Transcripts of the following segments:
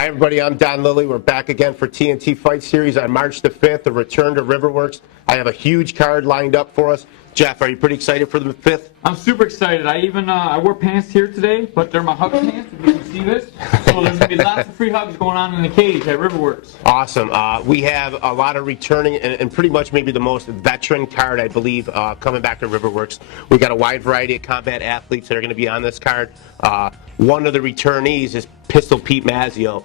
Hi everybody, I'm Don Lilly. We're back again for TNT Fight Series on March the 5th, a return to RiverWorks. I have a huge card lined up for us. Jeff, are you pretty excited for the 5th? I'm super excited. I even I wore pants here today, but they're my hug pants, if you can see this. So there's going to be lots of free hugs going on in the cage at RiverWorks. Awesome. We have a lot of returning and pretty much maybe the most veteran card, I believe, coming back to RiverWorks. We got a wide variety of combat athletes that are going to be on this card. One of the returnees is Pistol Pete Mazzio.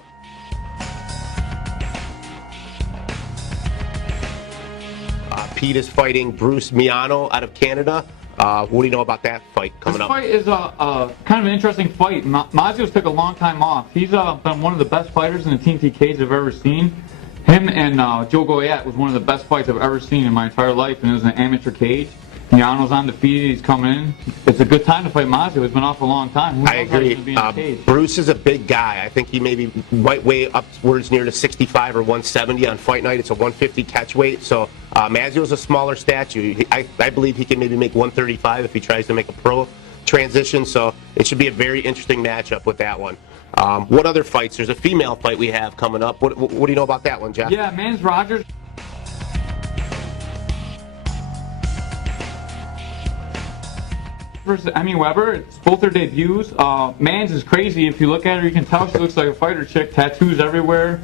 Pete is fighting Bruce Miano out of Canada. What do you know about that fight coming up? This fight is a kind of an interesting fight. Mazzio's took a long time off. He's been one of the best fighters in the TNT cage I've ever seen. Him and Joe Goyette was one of the best fights I've ever seen in my entire life, and it was an amateur cage. Miano's undefeated. He's coming in. It's a good time to fight Mazzio. He's been off a long time. I agree. Bruce is a big guy. I think he might weigh upwards near to 65 or 170 on fight night. It's a 150 catch weight. So Mazzio's a smaller statue. I believe he can maybe make 135 if he tries to make a pro transition. So it should be a very interesting matchup with that one. What other fights? There's a female fight we have coming up. What do you know about that one, Jeff? Yeah, Mans Rogers versus Emmy Weber. It's both their debuts. Mans is crazy. If you look at her, you can tell she looks like a fighter chick. Tattoos everywhere.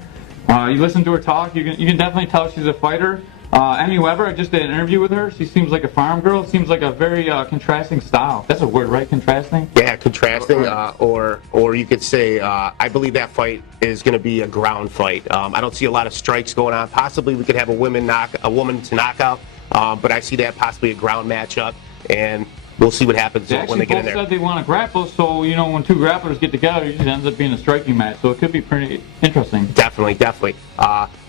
You listen to her talk, you can definitely tell she's a fighter. Emmy Weber, I just did an interview with her. She seems like a farm girl. Seems like a very contrasting style. That's a word, right? Contrasting? Yeah, contrasting. Or you could say, I believe that fight is going to be a ground fight. I don't see a lot of strikes going on. Possibly we could have a woman to knockout, but I see that possibly a ground matchup, and we'll see what happens when they get in there. They both said they want to grapple, so when two grapplers get together, it usually ends up being a striking match. So it could be pretty interesting. Definitely.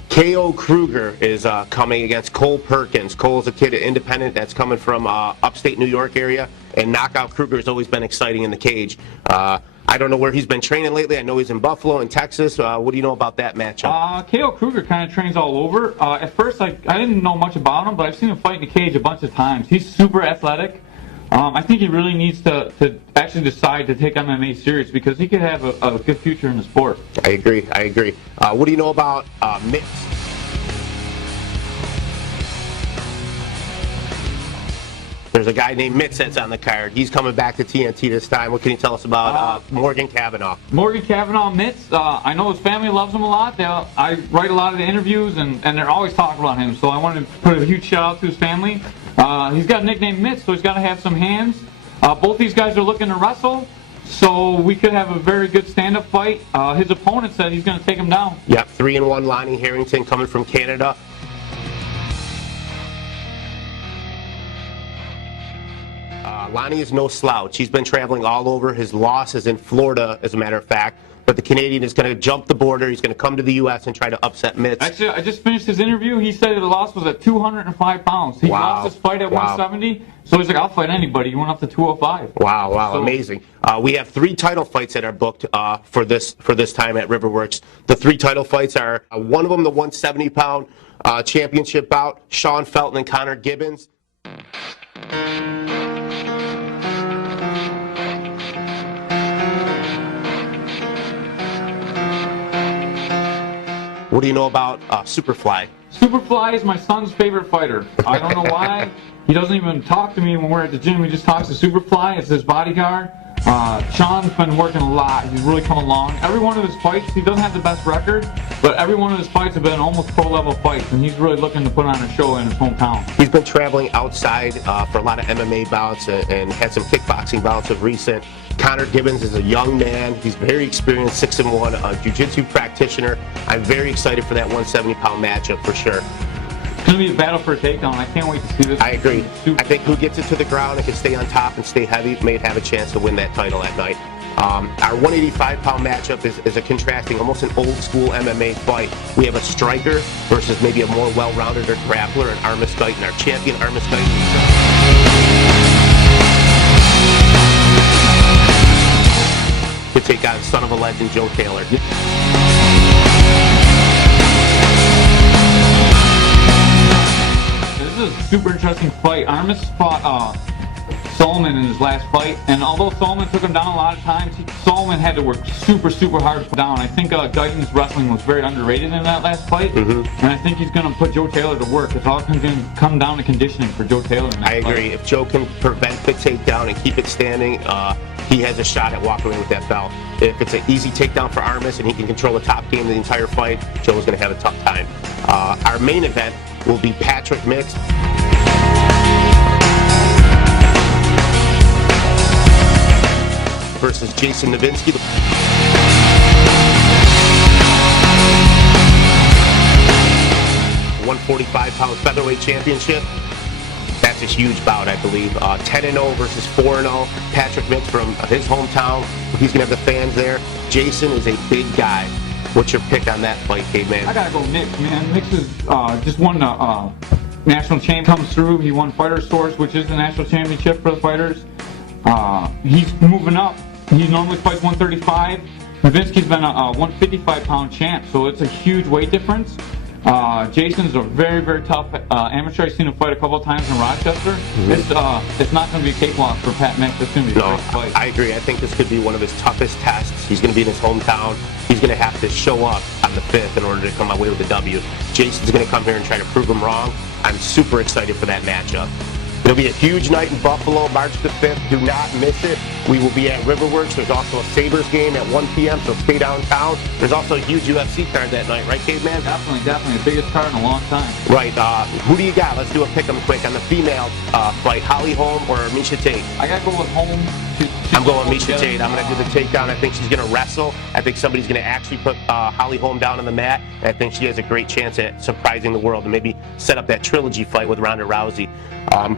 K.O. Kruger is coming against Cole Perkins. Cole's a kid at Independent that's coming from upstate New York area, and Knockout Kruger has always been exciting in the cage. I don't know where he's been training lately. I know he's in Buffalo and Texas. What do you know about that matchup? K.O. Kruger kind of trains all over. At first, I didn't know much about him, but I've seen him fight in the cage a bunch of times. He's super athletic. I think he really needs to actually decide to take MMA serious because he could have a good future in the sport. I agree. What do you know about Mitts? There's a guy named Mitts that's on the card. He's coming back to TNT this time. What can you tell us about Morgan Cavanaugh? Morgan Cavanaugh, Mitts. I know his family loves him a lot. I write a lot of the interviews, and they're always talking about him. So I wanted to put a huge shout out to his family. He's got a nickname Mitts, so he's got to have some hands. Both these guys are looking to wrestle, so we could have a very good stand-up fight. His opponent said he's going to take him down. Yep, 3-1 Lonnie Harrington coming from Canada. Lonnie is no slouch. He's been traveling all over. His loss is in Florida, as a matter of fact. But the Canadian is going to jump the border. He's going to come to the U.S. and try to upset Mitts. Actually, I just finished his interview. He said the loss was at 205 pounds. He lost his fight at 170. So he's like, I'll fight anybody. He went up to 205. Wow, so amazing. We have 3 title fights that are booked for this time at RiverWorks. The 3 title fights are, one of them, the 170-pound championship bout, Sean Felton and Connor Gibbons. What do you know about Superfly? Superfly is my son's favorite fighter. I don't know why. He doesn't even talk to me when we're at the gym. He just talks to Superfly. It's his bodyguard. Sean's been working a lot. He's really come along. Every one of his fights, he doesn't have the best record, but every one of his fights have been almost pro-level fights, and he's really looking to put on a show in his hometown. He's been traveling outside for a lot of MMA bouts and had some kickboxing bouts of recent. Connor Gibbons is a young man. He's very experienced, 6'1", a jiu-jitsu practitioner. I'm very excited for that 170-pound matchup for sure. It's going to be a battle for a takedown. I can't wait to see this. I agree. I think who gets it to the ground and can stay on top and stay heavy may have a chance to win that title that night. Our 185-pound matchup is a contrasting, almost an old-school MMA fight. We have a striker versus maybe a more well-rounded grappler, an Armis Guyton. Our champion, Armis Guyton, to take on son of a legend, Joe Taylor. This is a super interesting fight. Armis fought Solomon in his last fight. And although Solomon took him down a lot of times, Solomon had to work super, super hard to put down. I think Guyton's wrestling was very underrated in that last fight. And I think he's going to put Joe Taylor to work. It's all going to come down to conditioning for Joe Taylor in that I agree. fight. If Joe can prevent the takedown and keep it standing, he has a shot at walking away with that belt. If it's an easy takedown for Armis and he can control the top game the entire fight, Joe is going to have a tough time. Our main event will be Patrick Mix versus Jason Novinsky. £145 featherweight championship. That's a huge bout, I believe. 10-0 versus 4-0. Patrick Mix from his hometown. He's going to have the fans there. Jason is a big guy. What's your pick on that fight, Caveman? I got to go Mix, man. Mix is just won the national champ, comes through. He won Fighter Source, which is the national championship for the fighters. He's moving up. He normally fights 135. Novinsky's been a 155-pound champ, so it's a huge weight difference. Jason's a very, very tough amateur. I've seen him fight a couple of times in Rochester. It's not going to be a cakewalk for Pat Mix. It's going to be a great fight. I agree. I think this could be one of his toughest tests. He's going to be in his hometown. He's going to have to show up on the 5th in order to come away with the W. Jason's going to come here and try to prove him wrong. I'm super excited for that matchup. It'll be a huge night in Buffalo, March the 5th. Do not miss it. We will be at RiverWorks. There's also a Sabres game at 1 p.m., so stay downtown. There's also a huge UFC card that night, right, Caveman? Definitely. The biggest card in a long time. Right. Who do you got? Let's do a pick 'em quick on the female fight. Holly Holm or Misha Tate? I got to go with Holm. I'm going Misha Tate. I'm going to do the takedown. I think she's going to wrestle. I think somebody's going to actually put Holly Holm down on the mat. And I think she has a great chance at surprising the world and maybe set up that trilogy fight with Ronda Rousey.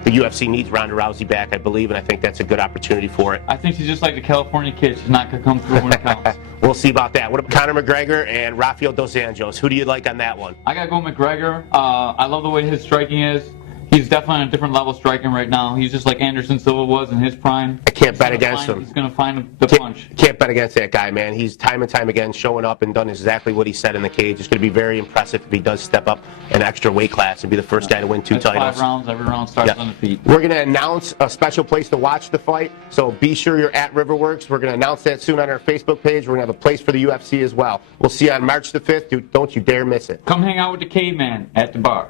The UFC needs Ronda Rousey back, I believe, and I think that's a good opportunity for it. I think she's just like the California kid. She's not going to come through when it counts. We'll see about that. What about Conor McGregor and Rafael Dos Anjos? Who do you like on that one? I got to go McGregor. I love the way his striking is. He's definitely on a different level striking right now. He's just like Anderson Silva was in his prime. I can't bet against him. He's going to find the punch. Can't bet against that guy, man. He's time and time again showing up and done exactly what he said in the cage. It's going to be very impressive if he does step up an extra weight class and be the first guy to win 2 titles. 5 rounds. Every round starts on the feet. We're going to announce a special place to watch the fight, so be sure you're at RiverWorks. We're going to announce that soon on our Facebook page. We're going to have a place for the UFC as well. We'll see you on March the 5th. Don't you dare miss it. Come hang out with the Caveman at the bar.